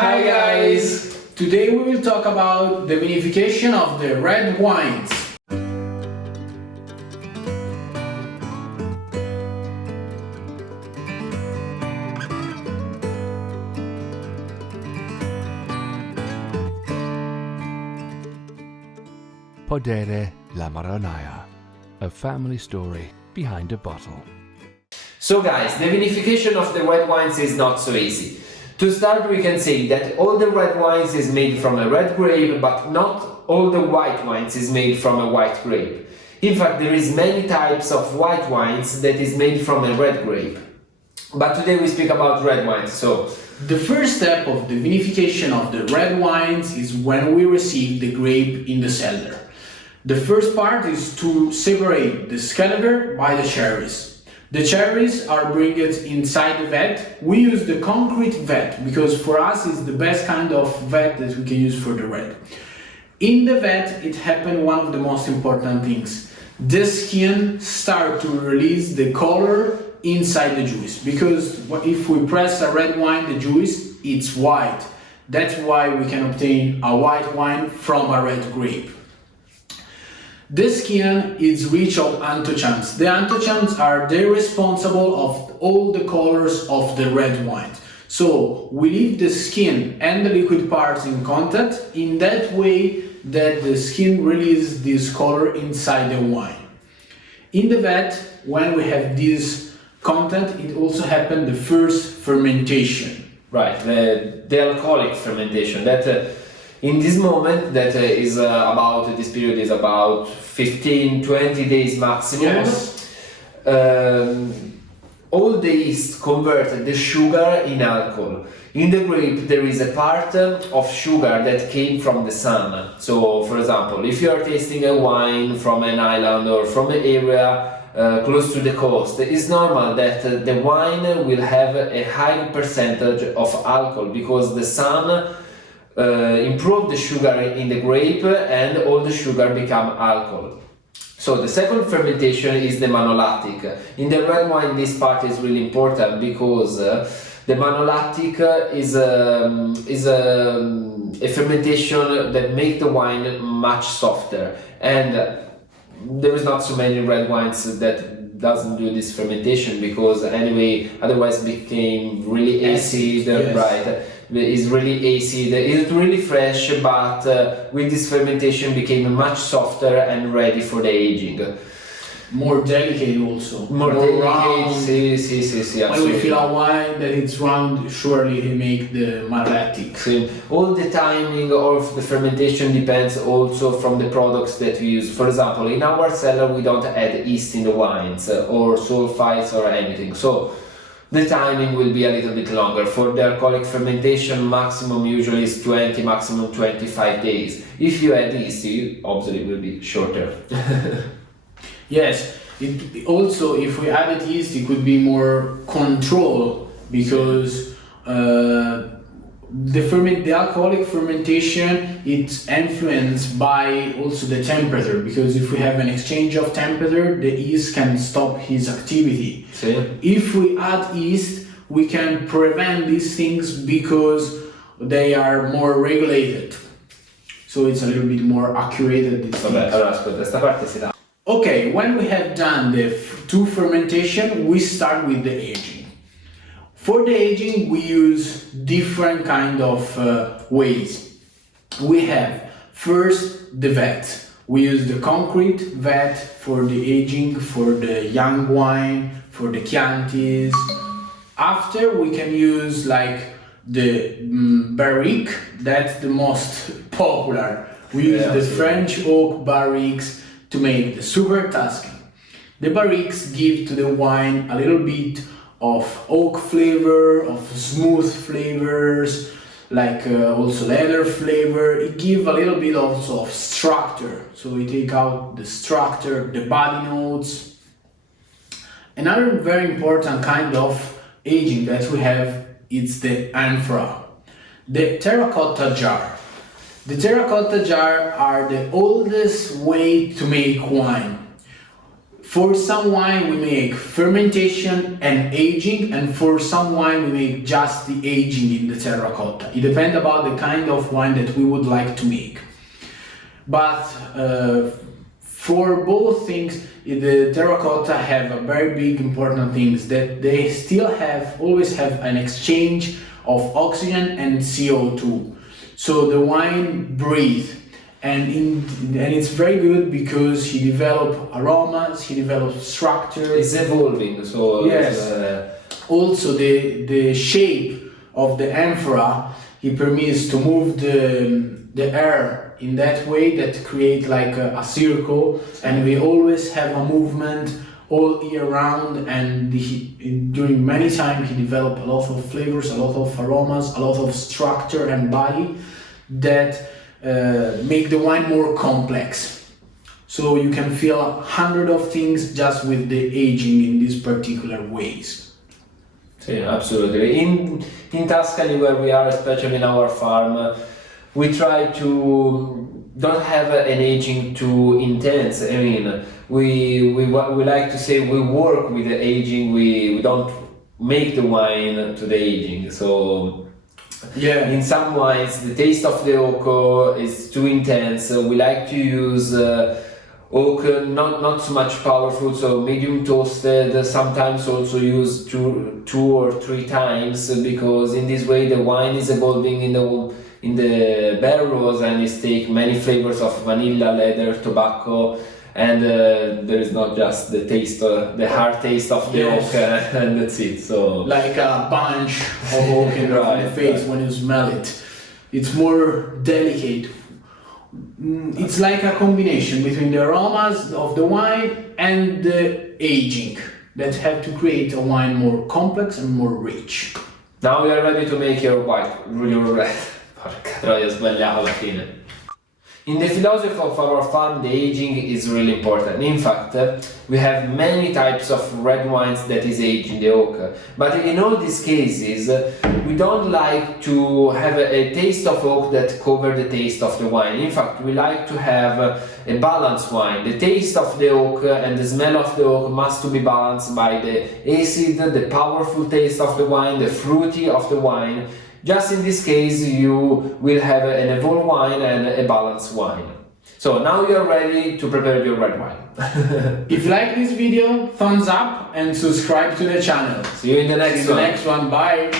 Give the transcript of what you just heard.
Hi guys! Today we will talk about the vinification of the red wines. Podere La Marronaia, a family story behind a bottle. So guys, the vinification of the red wines is not so easy. To start, we can say that all the red wines is made from a red grape, but not all the white wines is made from a white grape. In fact, there is many types of white wines that is made from a red grape. But today we speak about red wines, so... The first step of the vinification of the red wines is when we receive the grape in the cellar. The first part is to separate the scaliger by the cherries. The cherries are bringed inside the vat. We use the concrete vat because for us it's the best kind of vat that we can use for the red. In the vat it happened one of the most important things. The skin start to release the color inside the juice, because if we press a red wine, the juice it's white. That's why we can obtain a white wine from a red grape. The skin is rich of anthocyans. The anthocyans are responsible of all the colors of the red wine. So we leave the skin and the liquid parts in contact in that way that the skin releases this color inside the wine. In the vat, when we have this content, it also happened the first fermentation. Right, the alcoholic fermentation. That in this moment, that is about, this period is about 15-20 days maximum. Yes. All the yeast convert the sugar in alcohol. In the grape there is a part of sugar that came from the sun. So for example, if you are tasting a wine from an island or from an area close to the coast, it's normal that the wine will have a high percentage of alcohol because the sun improve the sugar in the grape and all the sugar become alcohol. So the second fermentation is the malolactic. In the red wine this part is really important because the malolactic is a fermentation that make the wine much softer, and there is not so many red wines that doesn't do this fermentation because anyway otherwise became really acid. Yes. Right? Is really acid, it's really fresh, but with this fermentation became much softer and ready for the aging. More delicate also. More delicate, round. Sì, when we feel a wine that it's round, surely it make the malolactic. All the timing of the fermentation depends also from the products that we use. For example, in our cellar we don't add yeast in the wines or sulfites or anything. So the timing will be a little bit longer. For the alcoholic fermentation, maximum usually is 20, maximum 25 days. If you add yeast, obviously it will be shorter. Yes, it also, if we added yeast, it could be more control because the alcoholic fermentation, it's influenced by also the temperature, because if we have an exchange of temperature, the yeast can stop his activity. Sí. If we add yeast, we can prevent these things because they are more regulated. So it's a little bit more accurate. Vabbè, allora aspetta, questa parte si dà. Okay, when we have done the two fermentation, we start with the aging. For the aging, we use different kind of ways. We have first the vat. We use the concrete vat for the aging, for the young wine, for the Chiantis. After, we can use like the barrique. That's the most popular. We use the French oak barriques to make the super Tuscany. The barriques give to the wine a little bit of oak flavor, of smooth flavors, like also leather flavor. It gives a little bit also of structure. So we take out the structure, the body notes. Another very important kind of aging that we have is the amphora, the terracotta jar. The terracotta jar are the oldest way to make wine. For some wine we make fermentation and aging, and for some wine we make just the aging in the terracotta. It depends about the kind of wine that we would like to make. But for both things, the terracotta have a very big important things that they still always have an exchange of oxygen and CO2. So the wine breathes. And it's very good because he developed aromas, he developed structure. It's evolving, so yes. Also the shape of the amphora, he permits to move the air in that way that create like a circle, and we always have a movement all year round. And during many times he developed a lot of flavors, a lot of aromas, a lot of structure and body that make the wine more complex. So you can feel 100 of things just with the aging in these particular ways. Yeah, absolutely. In Tuscany, where we are, especially in our farm, we try to don't have an aging too intense. I mean, we like to say we work with the aging. We don't make the wine to the aging. So yeah, in some wines the taste of the oak is too intense. We like to use oak not so much powerful, so medium toasted. Sometimes also use two or three times, because in this way the wine is evolving in the barrels, and it takes many flavors of vanilla, leather, tobacco, and there is not just the taste, the hard taste of the yes. oak, and that's it. So like a bunch of oak in the face when you smell it. It's more delicate. It's like a combination between the aromas of the wine and the aging that have to create a wine more complex and more rich. Now we are ready to make your white, your red. Porca troia, ho sbagliato alla fine. In the philosophy of our farm, the aging is really important. In fact, we have many types of red wines that is aged in the oak. But in all these cases, we don't like to have a taste of oak that covers the taste of the wine. In fact, we like to have a balanced wine. The taste of the oak and the smell of the oak must be balanced by the acid, the powerful taste of the wine, the fruity of the wine. Just in this case, you will have an evolved wine and a balanced wine. So now you're ready to prepare your red wine. If you like this video, thumbs up and subscribe to the channel. See you in the next one. Bye.